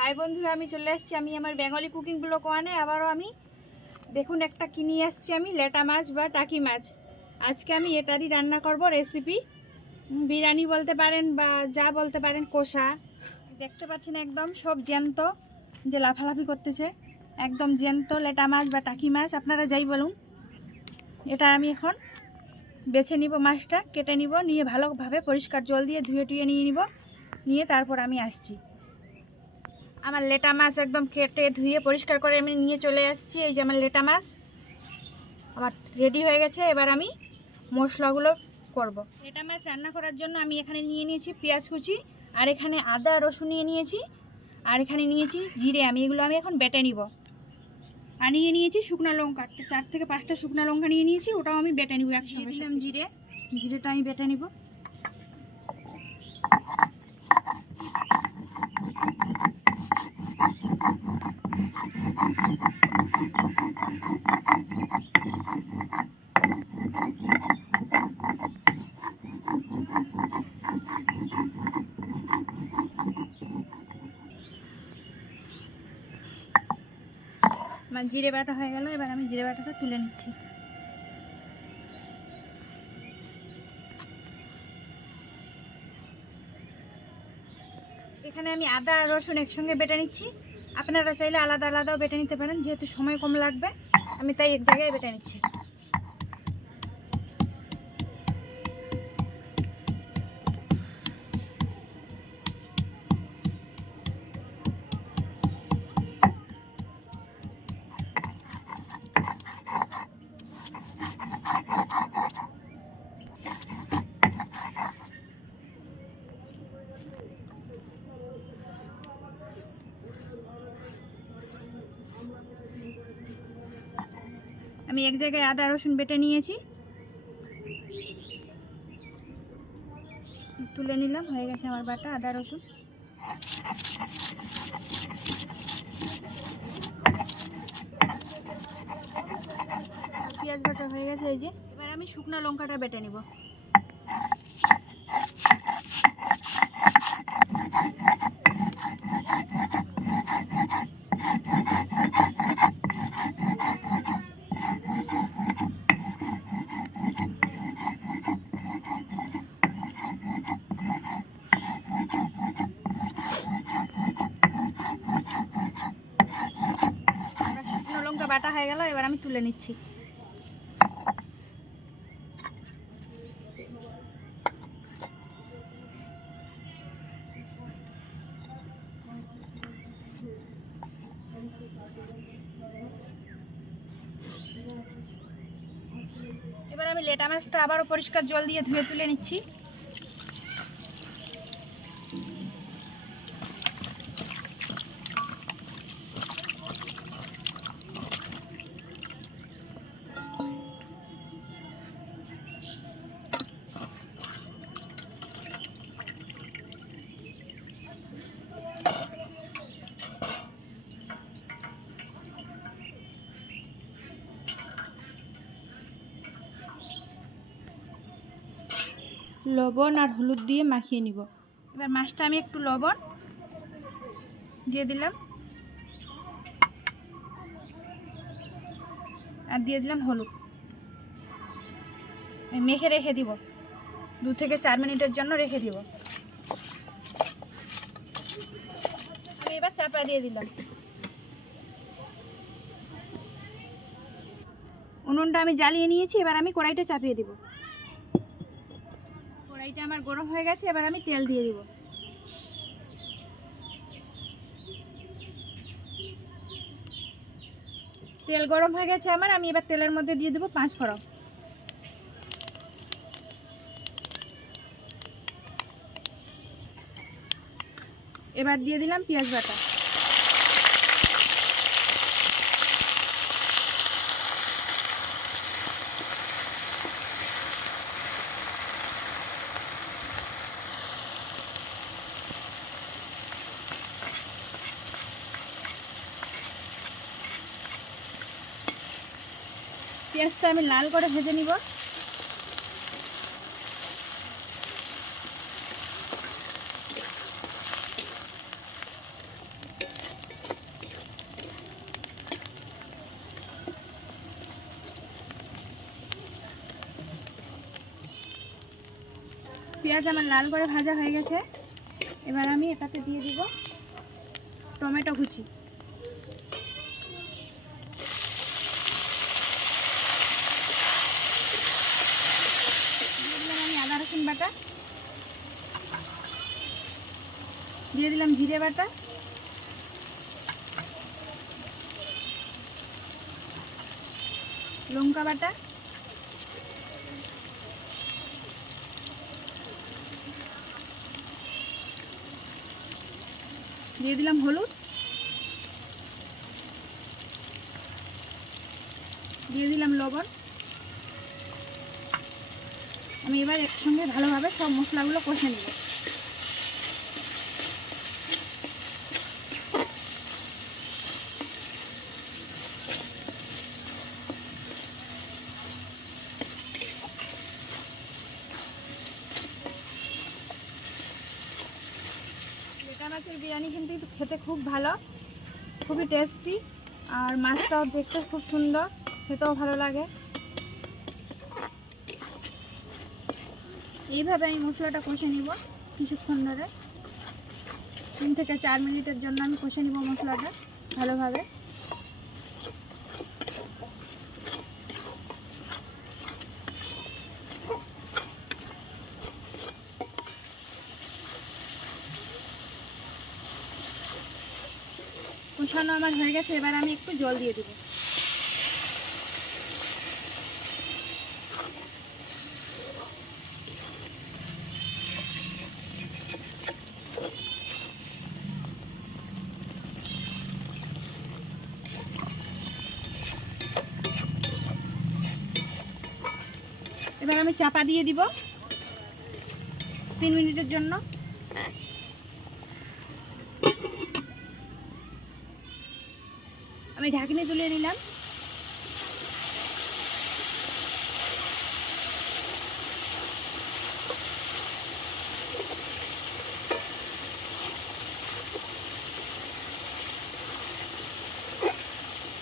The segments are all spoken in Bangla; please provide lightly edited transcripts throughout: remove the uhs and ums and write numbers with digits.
হাই বন্ধুরা, আমি চলে আসছি আমি আমার বেঙ্গলি কুকিং ব্লগ ওয়ানে। আবারও আমি দেখুন একটা কিনে আসছি আমি লেটা মাছ বা টাকি মাছ। আজকে আমি এটারই রান্না করব রেসিপি, বিরিয়ানি বলতে পারেন বা যা বলতে পারেন, কষা। দেখতে পাচ্ছেন একদম সব জ্যান্ত, যে লাফালাফি করতেছে, একদম জ্যান্ত লেটা মাছ বা টাকি মাছ, আপনারা যাই বলুন। এটা আমি এখন বেছে নিব, মাছটা কেটে নিব, নিয়ে ভালোভাবে পরিষ্কার জল দিয়ে ধুয়ে টুয়ে নিয়ে নিব, নিয়ে তারপর আমি আসছি। আমার লেটা মাছ একদম কেটে ধুয়ে পরিষ্কার করে আমি নিয়ে চলে আসছি। এই যে আমার লেটা মাছ আমার রেডি হয়ে গেছে। এবার আমি মশলাগুলো করব। লেটা মাছ রান্না করার জন্য আমি এখানে নিয়ে নিয়েছি পেঁয়াজ কুচি, আর এখানে আদা রসুন নিয়ে নিয়েছি, আর এখানে নিয়েছি জিরে। এগুলো আমি এখন বেটে নিব। আর নিয়ে নিয়েছি শুকনো লঙ্কা, 4 থেকে 5টা শুকনো লঙ্কা নিয়ে নিয়েছি, ওটাও আমি বেটে নিব একসঙ্গে। দিলাম জিরেটা আমি বেটে নিব। আমার জিরে বাটা হয়ে গেল, এবার আমি জিরে বাটাটা তুলে নিচ্ছি। এখানে আমি আদা আর রসুন একসঙ্গে বেটে নিচ্ছি। আপনারা চাইলে আলাদা আলাদাও বেটে নিতে পারেন, যেহেতু সময় কম লাগবে আমি তাই এক জায়গায় বেটে নিচ্ছি। আমি এক জায়গায় আদা রসুন বেটে নিয়েছি, তুলে নিলাম। হয়ে গেছে আমার বাটা আদা রসুন। পেঁয়াজ বাটা হয়ে গেছে। এই যে এবার আমি শুকনো লঙ্কাটা বেটে নিব। শুকনো লঙ্কা বাটা হয়ে গেল, এবার আমি তুলে নিচ্ছি। এবার আমি লেটা মাছটা আবারও পরিষ্কার জল দিয়ে ধুয়ে তুলে নিচ্ছি। লবণ আর হলুদ দিয়ে মাখিয়ে নিব। এবার মাছটা আমি একটু লবণ দিয়ে দিলাম, আর দিয়ে দিলাম হলুদ। মেখে রেখে দিব, 2 থেকে 4 মিনিটের জন্য রেখে দিব। আমি এবার চাপা দিয়ে দিলাম। উনুনটা আমি জ্বালিয়ে নিয়েছি, এবার আমি কড়াইটা চাপিয়ে দিব। কড়াইটা আমার গরম হয়ে গেছে, এবার আমি তেল দিয়ে দিব। তেল গরম হয়ে গেছে আমার, আমি এবার তেলের মধ্যে দিয়ে দেবো 5 ফোড়ন। এবার দিয়ে দিলাম পেঁয়াজ বাটা। পেঁয়াজটা আমি লাল করে ভেজে নিব। পেঁয়াজ আমার লাল করে ভাজা হয়ে গেছে। এবার আমি এটাতে দিয়ে দিব টমেটো কুচি, দিয়ে দিলাম আমি আদা রসুন বাটা, দিয়ে দিলাম জিরে বাটা, লঙ্কা বাটা, দিয়ে দিলাম হলুদ, দিয়ে দিলাম লবণ। আমি এবার একসঙ্গে ভালোভাবে সব মশলাগুলো কষে নেব। লেটা মাছের বিরিয়ানি কিন্তু খেতে খুব ভালো, খুবই টেস্টি, আর মাছটাও দেখতে খুব সুন্দর, খেতেও ভালো লাগে। এইভাবে আমি মশলাটা কষে নিব কিছুক্ষণ ধরে, 3 থেকে 4 মিনিটের জন্য আমি কষে নিব মশলাটা ভালোভাবে। কষানো আমার হয়ে গেছে, এবার আমি একটু জল দিয়ে দিব। এবার আমি চাপা দিয়ে দিব 3 মিনিটের জন্য। আমি ঢাকনি তুলে নিলাম।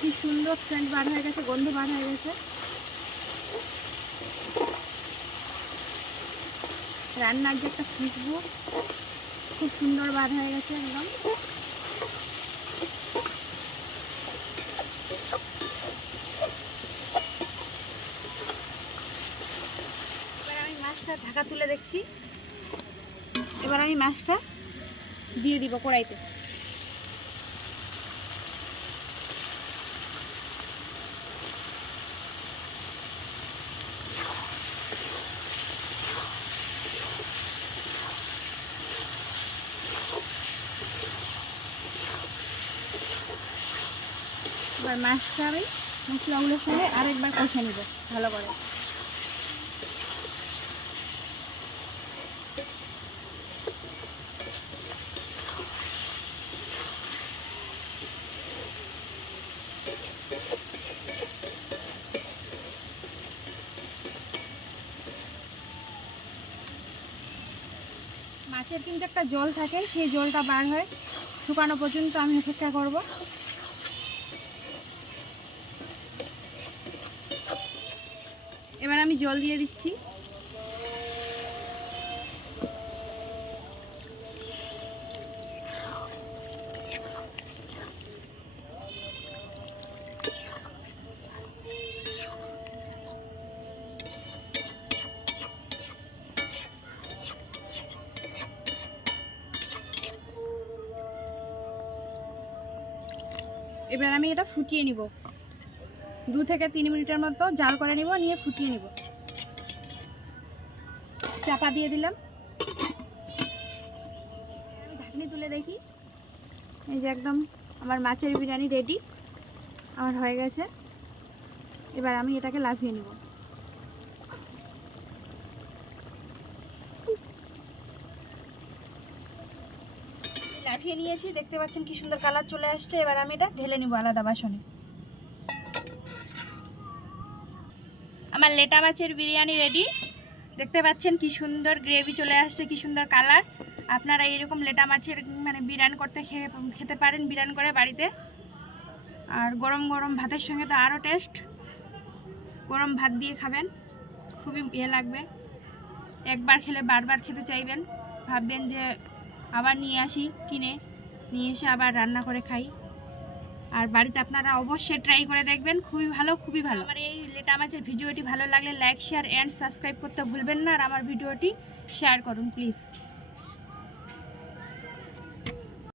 কি সুন্দর সেন্ট বার হয়ে গেছে, গন্ধ বার হয়ে গেছে। রান্নার যে একটা খুশবু, খুব সুন্দর বার হয়ে গেছে একদম। এবার আমি মাছটা ঢাকা তুলে দেখছি। এবার আমি মাছটা দিয়ে দিব কড়াইতে। এবার মাছটা আমি মশলাগুলোর সঙ্গে আরেকবার কষে নেব ভালো করে। মাছের কিন্তু একটা জল থাকে, সেই জলটা বার হয়, শুকানো পর্যন্ত আমি অপেক্ষা করব। এবার আমি জল দিয়ে দিচ্ছি। এবার আমি এটা ফুটিয়ে নিব, 2 থেকে 3 মিনিটের মতো জাল করে নিব, নিয়ে ফুটিয়ে নিব। চাপা দিয়ে দিলাম। আমি ঢাকনি তুলে দেখি, এই যে একদম আমার মাছের বিরিয়ানি রেডি, আমার হয়ে গেছে। এবার আমি এটাকে লাফিয়ে নিব। লাফিয়ে নিয়েছি, দেখতে পাচ্ছেন কি সুন্দর কালার চলে আসছে। এবার আমি এটা ঢেলে নিব আলাদা বাসনে। আমার লেটা মাছের বিরিয়ানি রেডি, দেখতে পাচ্ছেন কি সুন্দর গ্রেভি চলে আসছে, কি সুন্দর কালার। আপনারা এরকম লেটা মাছের বিরিয়ানি করতে খেতে পারেন, বিরিয়ানি করে বাড়িতে। আর গরম গরম ভাতের সঙ্গে তো আরও টেস্ট, গরম ভাত দিয়ে খাবেন, খুবই লাগবে। একবার খেলে বারবার খেতে চাইবেন, ভাববেন যে আবার নিয়ে আসি, কিনে নিয়ে এসে আবার রান্না করে খাই। আর বাড়িতে আপনারা অবশ্যই ট্রাই করে দেখবেন, খুবই ভালো, খুবই ভালো। আমার এই লেটা মাছের ভিডিওটি ভালো লাগলে লাইক, শেয়ার অ্যান্ড সাবস্ক্রাইব করতে ভুলবেন না, আর আমার ভিডিওটি শেয়ার করুন প্লিজ।